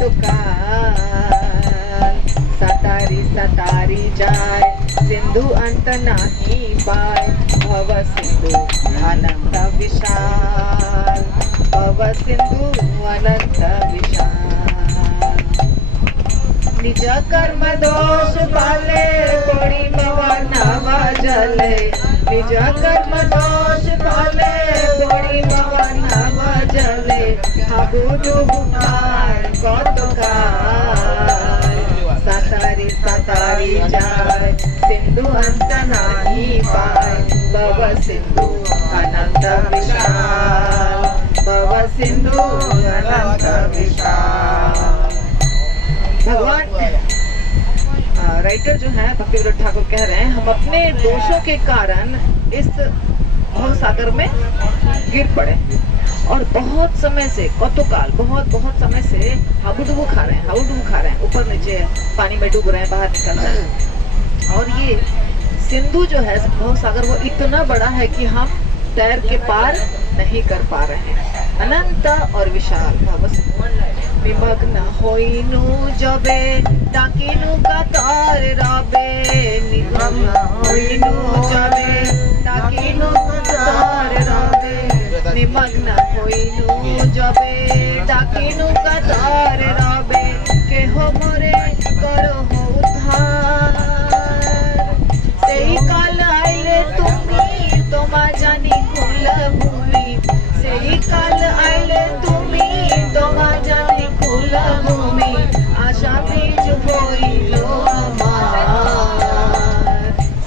कौतुकाल सतारी सतारी जाय सिंधु अंत नाही पाय भव सिंधु अनंत विशाल भव सिंधु अनंत विशाल निज कर्म दोष पाले कोणी नवा जले निज कर्म दोष पाले कोणी नवा जले हाबू डुबुकार कौतुकार सतारी सतारी जाय सिंधु अंत नाही पाय भव सिंधु अनंत विशाल भव सिंधु अनंत विशाल। भगवान राइटर जो है भक्तिविनोद ठाकुर कह रहे हैं हम अपने दोषों के कारण इस भव सागर में गिर पड़े और बहुत समय से कौतुकाल बहुत समय से हाबुडुबु खा रहे हैं ऊपर नीचे पानी में डूब रहे हैं बाहर निकल रहे हैं और ये सिंधु जो है भव सागर वो इतना बड़ा है कि हम तैर के पार नहीं कर पा रहे हैं अनंत और विशाल भव विमग्न होइनु जबे डाकिनु का तार राबे निमग्न होइनु जबे डाकिनु का तार राबे निमग्न होइनु जबे डाकिनु का तार राबे के हो मोरे करो हो उद्धार सेई काल आइले तुमी तोमा जानी कुल भूमि सेई काल आइले तुमी तोमा जानी कुल भूमि आशा बीज होइलो अमार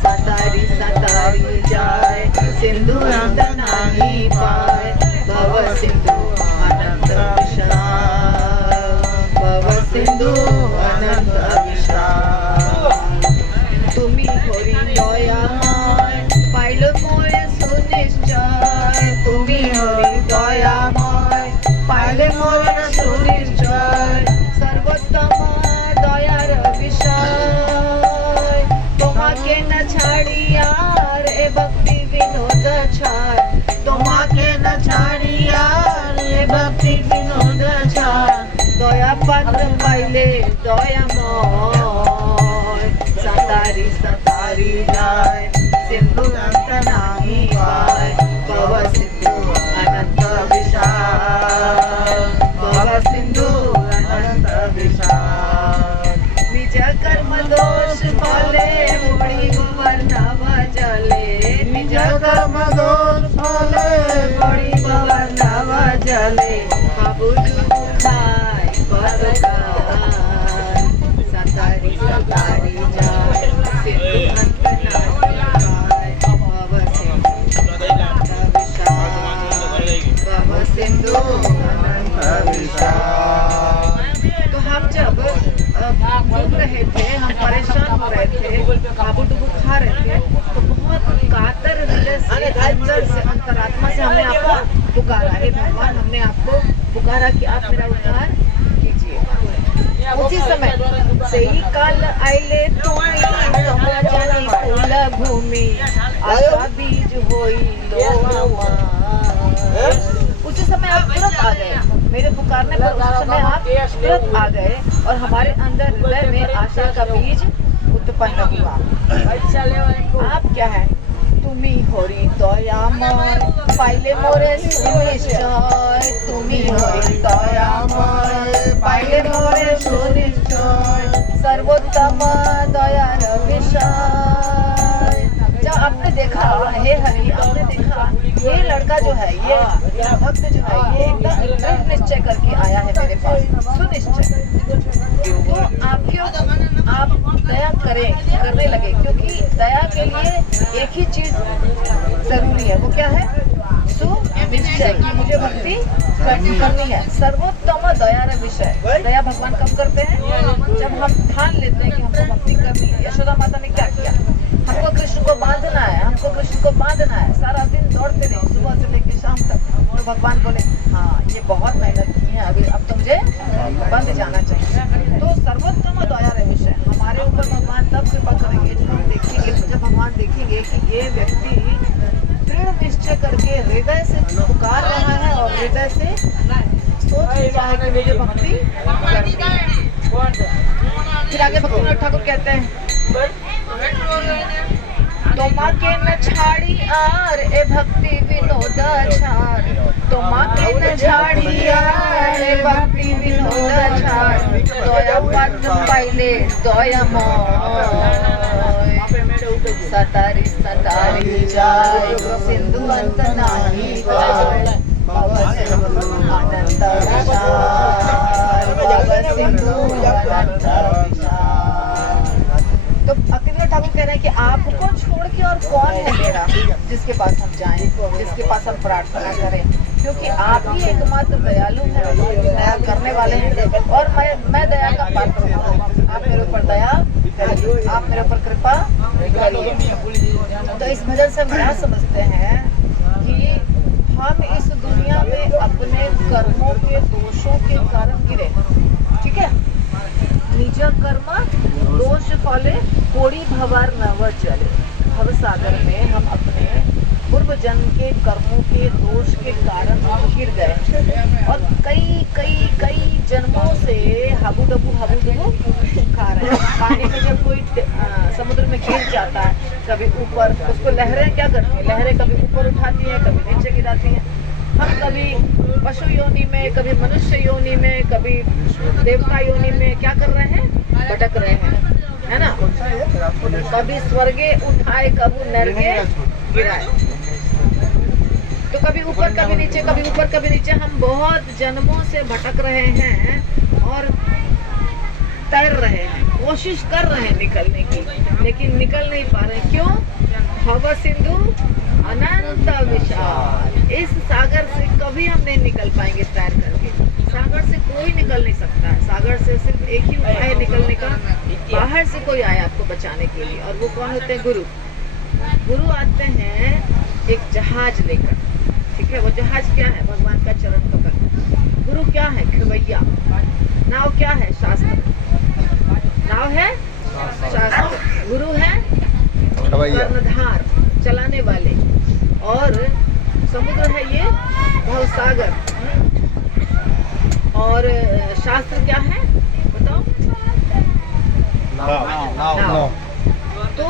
सतारी सतारी जाय सिंधु अंत नाही पाय भव सिंधु अनंत विशाल भव सिंधु अनंत विशाल तुमी होरी दयामय पाइलो मोरे सुनिश्चय तुमी होरी दयामय पाइले मोरे सुनिश्चय सर्वोत्तम दयार विषय तुम्हाके न छाड़िया रे भक्ति विनोद छाय तुम्हाके न छाड़िया रे भक्ति विनोद छाय दया पात्र पाइले दयामय सतारी सतारी जाय सिंधु अंत नाही पाय भव सिंधु अनंत विशाल भव सिंधु अनंत विशाल निज कर्म दोष पाले बड़ी वर्णव जले निज कर्म दोष पाले बड़ी वर्णव जले हाबुडु खाय कौतुकार सतारी सतारी जाय सिंधु अंत नाही पाय भव सिंधु अनंत विशाल। तो हम जब घूम रहे थे हम परेशान हो रहे थे हाबुडुबु खा रहे थे तो बहुत कातर हृदय से अंदर से अंतरात्मा से हमने आपको पुकारा हे भगवान हमने आपको पुकारा कि आप मेरा उद्धार कीजिए। उसी समय सेई काल आइले तुमी तोमा जानी कुल भूमि आशा बीज होइलो अमार उसी समय आप तुरंत आ गए मेरे पुकारने पर उस समय आप तुरंत आ गए और हमारे अंदर हृदय में आशा का बीज उत्पन्न हुआ। आप क्या है तुमी होरी दयामय पाइले मोरे सुनिश्चय तुमी होरी दयामय पाइले मोरे सुनिश्चय सर्वोत्तम दयार विषय। जब आपने देखा हे हरि आपने देखा ये लड़का जो है ये भक्त जो है ये एकदम दृढ़ निश्चय करके आया है मेरे पास सुनिश्चय तो आप दया करने लगे क्योंकि दया के लिए एक ही चीज जरूरी है वो क्या है सुनिश्चय कि मुझे भक्ति करनी है। सर्वोत्तम दया विषय दया भगवान कब करते हैं जब हम ठान लेते हैं कि हमको भक्ति करनी है। यशोदा माता ने क्या किया हमको कृष्ण को बांधना है सारा दिन दौड़ते रहे सुबह से लेकर शाम तक तो भगवान बोले हाँ ये बहुत मेहनत की है अभी अब तो मुझे बंद जाना चाहिए। तो सर्वोत्तम दया विषय हमारे ऊपर भगवान तब कृपा करेंगे जब हम देखेंगे जब भगवान देखेंगे कि ये व्यक्ति दृढ़ निश्चय करके हृदय से पुकार रहा है और हृदय से सोच लिया है कि मुझे भक्ति करनी है। फिर आगे भक्तिनाथ ठाकुर कहते हैं तो माँ के न छाड़ी आर ए भक्ति विनोदाचार, तो माँ के न छाड़ी आर ए भक्ति विनोदाचार, दया पद पाइले दया मोय, सतारी सतारी जाय सिंधु अंत नाही गाय, भव सिंधु अनंत विशाल, भव सिंधु अनंत विशाल। तो भक्तिनाथ ठाकुर कह रहे हैं कि आपको छोड़ के और कौन है मेरा जिसके पास हम जाएं, जिसके पास हम प्रार्थना करें, क्योंकि आप ही एकमात्र दयालु हैं, दया करने वाले हैं। और मैं दया का पात्र हूँ, आप मेरे ऊपर दया करिए, आप मेरे ऊपर कृपा करिए। तो इस भजन से हम क्या समझते हैं कि हम इस दुनिया में अपने कर्मों के दोषों के कारण गिरे, ठीक है। निज कर्म दोष फले कोड़ी भवर नव चले, भव सागर में हम अपने पूर्व जन्म के कर्मों के दोष के कारण गिर गए और कई कई कई जन्मों से हाबू डबू खा रहे हैं। पानी में जब कोई समुद्र में गिर जाता है, कभी ऊपर, उसको लहरें क्या करती हैं, लहरें कभी ऊपर उठाती हैं, कभी नीचे गिराती हैं। हम कभी पशु योनि में, कभी मनुष्य योनि में, कभी देवता योनि में क्या कर रहे हैं, भटक रहे हैं, है ना। कभी स्वर्गे उठाए, कभी नरके गिराए, तो कभी ऊपर कभी नीचे, कभी ऊपर कभी नीचे। हम बहुत जन्मों से भटक रहे हैं और तैर रहे हैं, कोशिश कर रहे हैं निकलने की, लेकिन निकल नहीं पा रहे। क्यों? भव सिंधु अनंत विशाल, इस सागर से कभी हम नहीं निकल पाएंगे तैर करके। सागर से कोई निकल नहीं सकता है, सागर से सिर्फ एक ही उपाय है निकलने का, बाहर से कोई आए आपको बचाने के लिए। और वो कौन होते हैं? गुरु। गुरु आते हैं एक जहाज लेकर, ठीक है। वो जहाज क्या है? भगवान का चरण कमल। गुरु क्या है? खवैया। नाव क्या है? शास्त्र। नाव है शास्त्र, गुरु है कर्णधार, चलाने वाले, और समुद्र है ये भवसागर, और शास्त्र क्या है बताओ? नाव। तो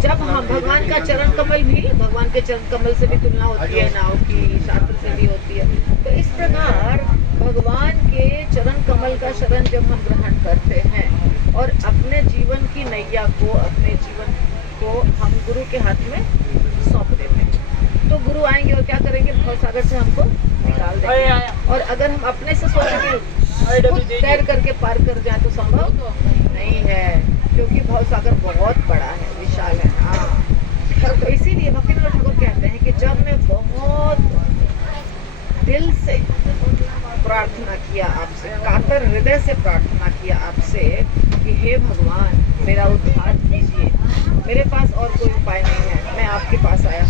जब हम भगवान का चरण कमल भी, भगवान के चरण कमल से भी तुलना होती है नाव की, शास्त्र से भी होती है। तो इस प्रकार भगवान के चरण कमल का शरण जब हम ग्रहण करते हैं और अपने जीवन की नैया को, अपने जीवन को हम गुरु के हाथ में सौंप देते हैं, तो गुरु आएंगे और क्या करेंगे? भवसागर से हमको निकाल देंगे। और अगर हम अपने से सोचेंगे खुद तैर करके पार कर जाए तो संभव नहीं है, क्योंकि भवसागर बहुत बड़ा है, विशाल है। हाँ, तो इसीलिए भक्तिनाथ ठाकुर कहते हैं कि जब मैं बहुत दिल से प्रार्थना किया आपसे, कातर हृदय से प्रार्थना किया आपसे कि हे भगवान मेरा उद्धार कीजिए, मेरे पास और कोई उपाय नहीं है, मैं आपके पास आया,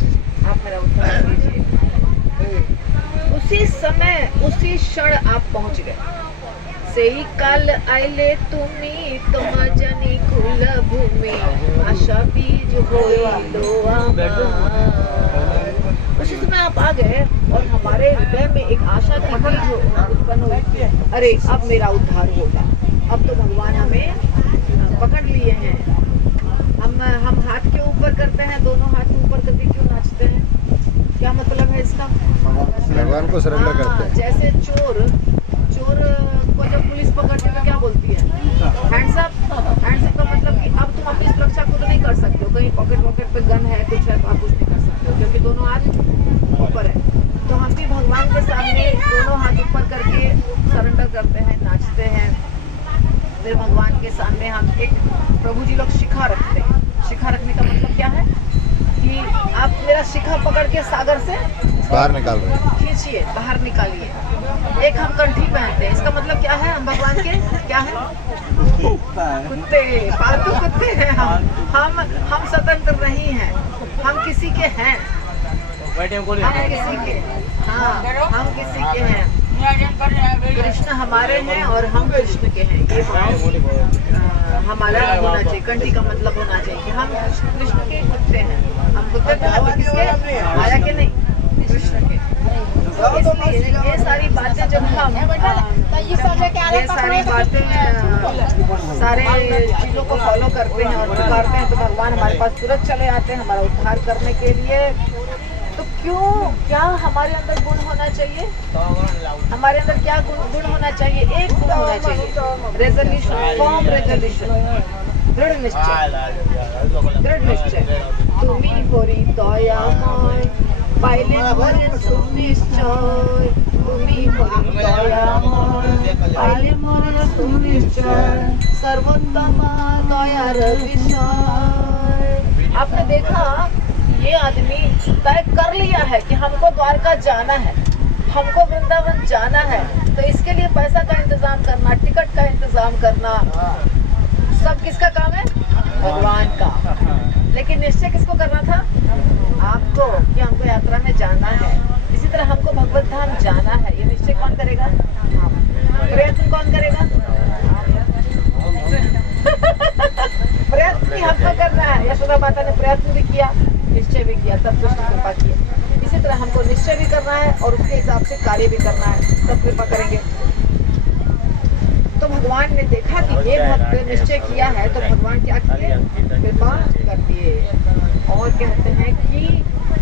आप मेरा उद्धार कीजिए। उसी समय, उसी क्षण आप पहुंच गए। सेई काल आइले तुम्ही तुम जनी कुल भूमि, आशा बीज होइलो आमार। उसी समय आप आ गए और हमारे हृदय में एक आशा की बीज उत्पन्न हुई, अरे अब मेरा उद्धार होगा, अब तो भगवान हमें पकड़ लिए हैं। हम हाथ के ऊपर करते हैं, दोनों हाथ ऊपर करके क्यों नाचते हैं? क्या मतलब है इसका? भगवान को सरेंडर करते हैं। जैसे चोर को जब पुलिस पकड़ती है तो क्या बोलती है? Hands up. हैंड्स अप का मतलब कि अब तुम अपनी सुरक्षा खुद नहीं कर सकते हो, कहीं पॉकेट पे गन है, कुछ है, तो आप कुछ नहीं कर सकते हो, क्योंकि दोनों हाथ ऊपर है। तो हम भी भगवान के सामने दोनों हाथ ऊपर करके सरेंडर करते हैं, नाचते हैं। फिर भगवान के सामने हम एक, प्रभु जी लोग शिखा रखते हैं। शिखा रखने का मतलब क्या है? कि आप मेरा शिखा पकड़ के सागर से बाहर निकाल रहे हैं, खींचिए, बाहर निकालिए। एक हम कंठी पहनते हैं, इसका मतलब क्या है? हम भगवान के क्या है? कुत्ते, पालतू कुत्ते हैं हम स्वतंत्र नहीं हैं, हम किसी के हैं, हम किसी के, हाँ हम किसी के हैं। कृष्ण हमारे हैं और हम कृष्ण के हैं, ये भाव हमारा होना चाहिए। कंठी का मतलब होना चाहिए कि हम कृष्ण के कुत्ते हैं, हम कुत्ते किसके? माया के नहीं, कृष्ण के। इसलिए ये सारी बातें जब हम ये सारी बातें सारे चीज़ों को फॉलो करते हैं और पुकारते हैं तो भगवान हमारे पास तुरंत चले आते हैं हमारा उद्धार करने के लिए। तो क्या हमारे अंदर गुण होना चाहिए? हमारे अंदर क्या गुण होना चाहिए? एक गुण होना चाहिए, रेजोल्यूशन, फॉर्म रेजोल्यूशन, दृढ़ निश्चय। तुम्ही होरी दयामय पाइले मोरे सुनिश्चय, तुम्ही होरी दयामय पाइले मोरे सुनिश्चय, सर्वोत्तम दया विषय। आपने देखा ये आदमी तय कर लिया है कि हमको द्वारका जाना है, हमको वृंदावन जाना है, तो इसके लिए पैसा का इंतजाम करना, टिकट का इंतजाम करना, सब किसका काम है? भगवान का। लेकिन निश्चय किसको करना था? आपको, कि हमको यात्रा में जाना है। इसी तरह हमको भगवत धाम जाना है, ये निश्चय कौन करेगा? प्रयत्न कौन करेगा? प्रयत्न हमको करना है। यशोदा माता ने प्रयत्न भी किया, निश्चय भी किया, तब कृष्ण कृपा किया। इसी तरह हमको निश्चय भी करना है और उसके हिसाब से कार्य भी करना है, तब कृपा करेंगे। तो भगवान ने देखा कि ये भक्त निश्चय किया है, तो भगवान क्या किए? कृपा कर दिए और कहते हैं कि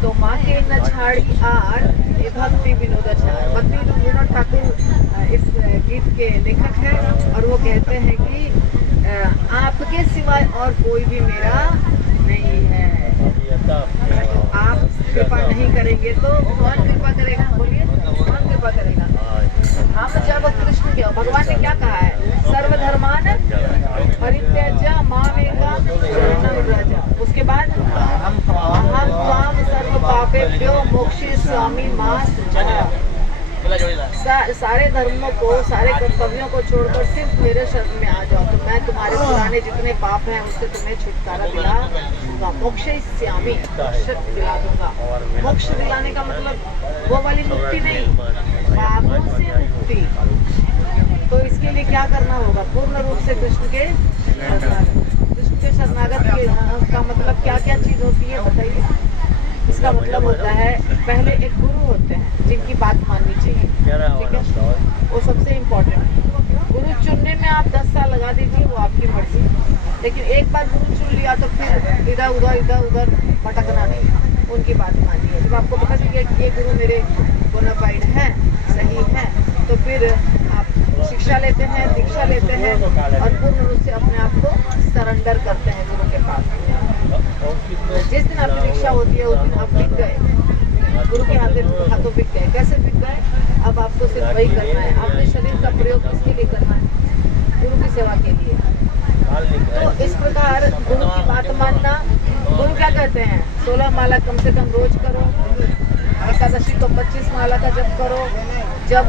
तो माँ के न छाड़ी आर ये भक्ति विनोद छाड़। भक्ति विनोद ठाकुर इस गीत के लेखक हैं और वो कहते हैं कि आपके सिवाय और कोई भी मेरा नहीं है। आप कृपा नहीं करेंगे तो कौन कृपा करेगा? बोलिए, कौन कृपा करेगा? हम जब कृष्ण के, भगवान ने क्या कहा है? सर्वधर्मान परित्यज्य मामेकं शरणं व्रज। उसके बाद हम त्वां सर्व पापेभ्यो मोक्षयिष्यामि मा शुचः। सारे धर्मों को, सारे कर्तव्यों को छोड़कर सिर्फ मेरे शरण में आ जाओ तो मैं तुम्हारे पुराने जितने पाप हैं उससे तुम्हें छुटकारा दिला दूंगा। मोक्षयिष्यामि, मोक्ष दिला दूंगा। मोक्ष दिलाने का मतलब वो वाली मुक्ति नहीं, पापों से मुक्ति। तो इसके लिए क्या करना होगा? पूर्ण रूप से कृष्ण के शरणागत। कृष्ण के शरणागत का मतलब क्या क्या चीज होती है बताइए? इसका मतलब होता है पहले एक गुरु होते हैं जिनकी बात माननी चाहिए, ठीक है, वो सबसे इम्पोर्टेंट। गुरु चुनने में आप 10 साल लगा दीजिए, वो आपकी मर्जी। लेकिन एक बार गुरु चुन लिया तो फिर इधर उधर भटकना नहीं, उनकी बात मानिए। जब आपको पता चल गया कि ये गुरु मेरे बोनाफाइड हैं, सही हैं, तो फिर आप शिक्षा लेते हैं, दीक्षा लेते हैं और पूर्ण रूप से अपने आप को सरेंडर करते हैं गुरु के पास। जिस दिन आपकी दीक्षा होती है उस दिन आप बिक गए, गुरु के हाथों बिक गए। कैसे बिक गए? अब आपको सिर्फ वही करना है। अपने शरीर का प्रयोग किसके लिए करना है? गुरु की सेवा के लिए। तो इस प्रकार गुरु की बात मानना। गुरु क्या कहते हैं? 16 माला कम से कम रोज करो, एकादशी तो 25 माला का जप करो, जब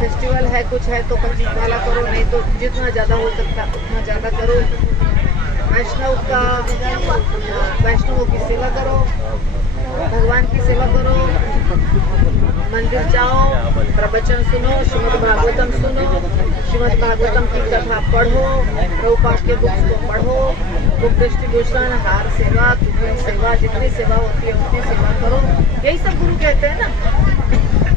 फेस्टिवल है कुछ है तो 25 माला करो, नहीं तो जितना ज़्यादा हो सकता उतना ज़्यादा करो। वैष्णवों की सेवा करो, भगवान की सेवा करो, मंदिर जाओ, प्रवचन सुनो, श्रीमद् भागवतम सुनो, श्रीमद् भागवतम की कथा पढ़ो, प्रभुपाद के बुक्स को पढ़ो, बुक डिस्ट्रीब्यूशन, हार सेवा, कुकिंग सेवा, जितनी सेवा होती है उतनी सेवा करो। यही सब गुरु कहते हैं ना।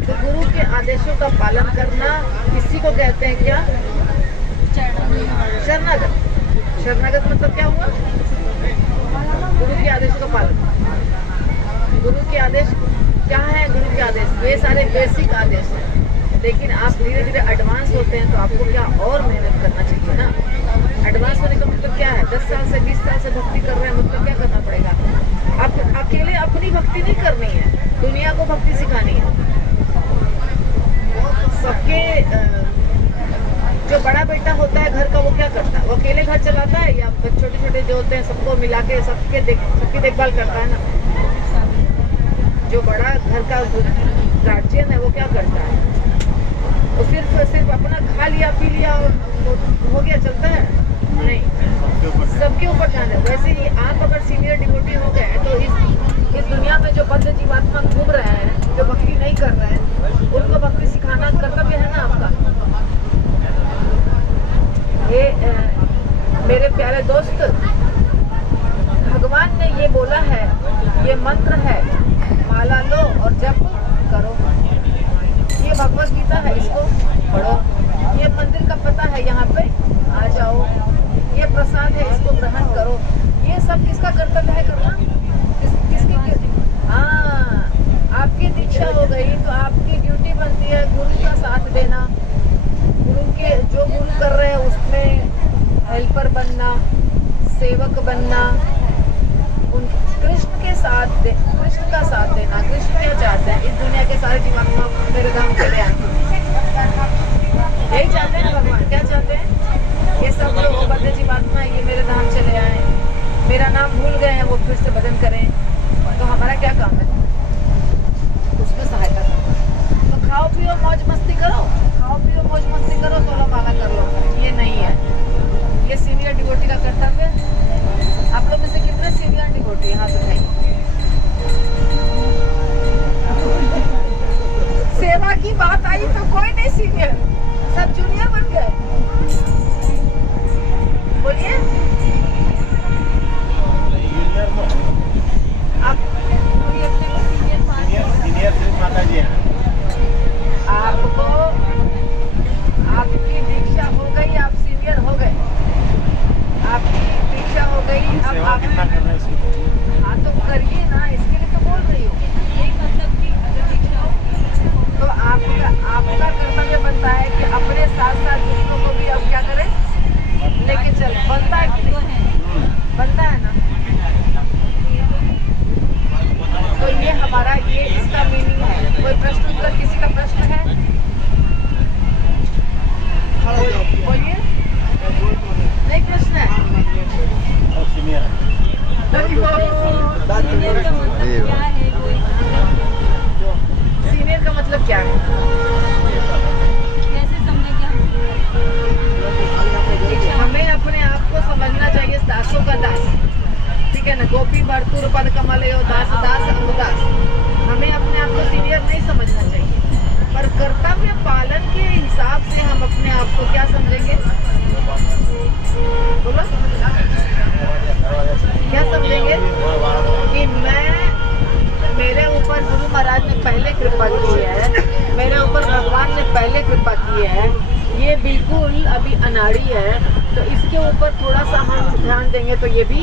तो गुरु के आदेशों का पालन करना किसी को कहते हैं क्या? शरणागत। शरणागत मतलब क्या हुआ? गुरु के आदेश का पालन। गुरु के आदेश क्या है? गुरु के आदेश ये सारे बेसिक आदेश हैं, लेकिन आप धीरे धीरे एडवांस होते हैं तो आपको क्या और मेहनत करना चाहिए ना। एडवांस होने का मतलब क्या है? 10 साल से 20 साल से भक्ति कर रहे हैं, मतलब क्या करना पड़ेगा? आप अकेले अपनी भक्ति नहीं करनी है, दुनिया को भक्ति सिखानी है। सबके जो बड़ा बेटा होता है घर का, वो क्या करता है? वो अकेले घर चलाता है या छोटे छोटे जो होते हैं सबको मिला के सबकी देखभाल करता है ना। जो बड़ा घर का गार्जियन है वो क्या करता है? वो सिर्फ अपना खा लिया पी लिया हो गया, चलता है नहीं, सबके ऊपर ध्यान है। वैसे ही आप अगर सीनियर डिवोटी हो गए तो इस दुनिया में जो बद्ध जीवात्मा घूम रहे हैं, जो भक्ति नहीं कर रहे हैं, उनको भक्ति सिखाना कर्तव्य है ना आपका। ये मेरे प्यारे दोस्त, भगवान ने ये बोला है, ये मंत्र है, माला लो और जप करो। सेवक बनना, उन कृष्ण का साथ देना। कृष्ण क्या चाहते हैं? इस दुनिया के सारे जीवात्मा मेरे धाम चले आए, यही चाहते हैं ना भगवान। क्या चाहते हैं? ये सब लोग बद्ध जीवात्मा है, ये मेरे धाम चले आए, मेरा नाम भूल गए हैं, वो फिर से भजन करें। तो हमारा क्या काम है? उसमें सहायता करो। तो खाओ पियो मौज मस्ती करो, खाओ पियो मौज मस्ती करो, 16 माला कर लो, ये नहीं है। ये सीनियर डिवोटी का कर्तव्य। आप लोग में से कितने सीनियर डिवोटी यहाँ तो नहीं? सेवा की बात आई तो कोई नहीं सीनियर, सब जूनियर बन गए। बोलिए आप माता जी हैं। आपको आपकी दीक्षा हो गई, आप सीनियर हो गए, आपकी दीक्षा हो गई। अब सेवा आप कितना कर रहे हैं इसमें? हाँ तो करिए ना, इसके लिए तो बोल रही हूँ। तो आपका कर्तव्य बनता है कि अपने साथ साथ दूसरों को भी अब क्या करें, लेके चल। बनता है कि नहीं? बनता है ना। तो ये हमारा, ये इसका मीनिंग है। कोई प्रश्न उत्तर, किसी का प्रश्न है? बोलिए। नहीं प्रश्न है? और सीनियर हैं। सीनियर का मतलब क्या है? हमें अपने आप को समझना चाहिए दासों का दास, ठीक है ना। गोपी भरतुर पद कमलयो दास दास अनुदास। हमें अपने आप को सीनियर नहीं समझना चाहिए, पर कर्तव्य पालन के हिसाब से हम अपने आप को क्या समझेंगे? बोलो क्या समझेंगे? कि मेरे ऊपर गुरु महाराज ने पहले कृपा की है, मेरे ऊपर भगवान ने पहले कृपा की है, ये बिल्कुल अभी अनाड़ी है, तो इसके ऊपर थोड़ा सा हम ध्यान देंगे तो ये भी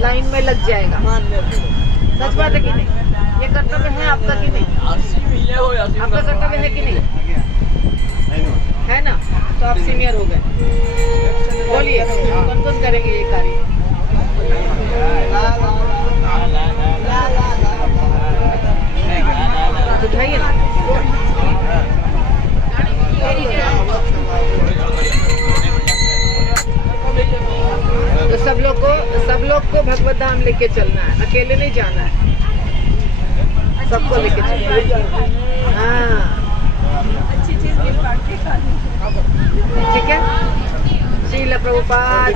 लाइन में लग जाएगा। सच बात है कि नहीं? ये कर्तव्य है आपका कि नहीं? आपका कर्तव्य है कि नहीं? है ना? तो आप सीनियर हो गए। बोलिए कौन कौन करेंगे ये कार्य? उठाइए ना। तो सब लोग को भगवत धाम लेके चलना है, अकेले नहीं जाना है, सबको लेके चलना है। हाँ अच्छी चीज मिल बांट के खानी, ठीक है। श्रील प्रभुपाद।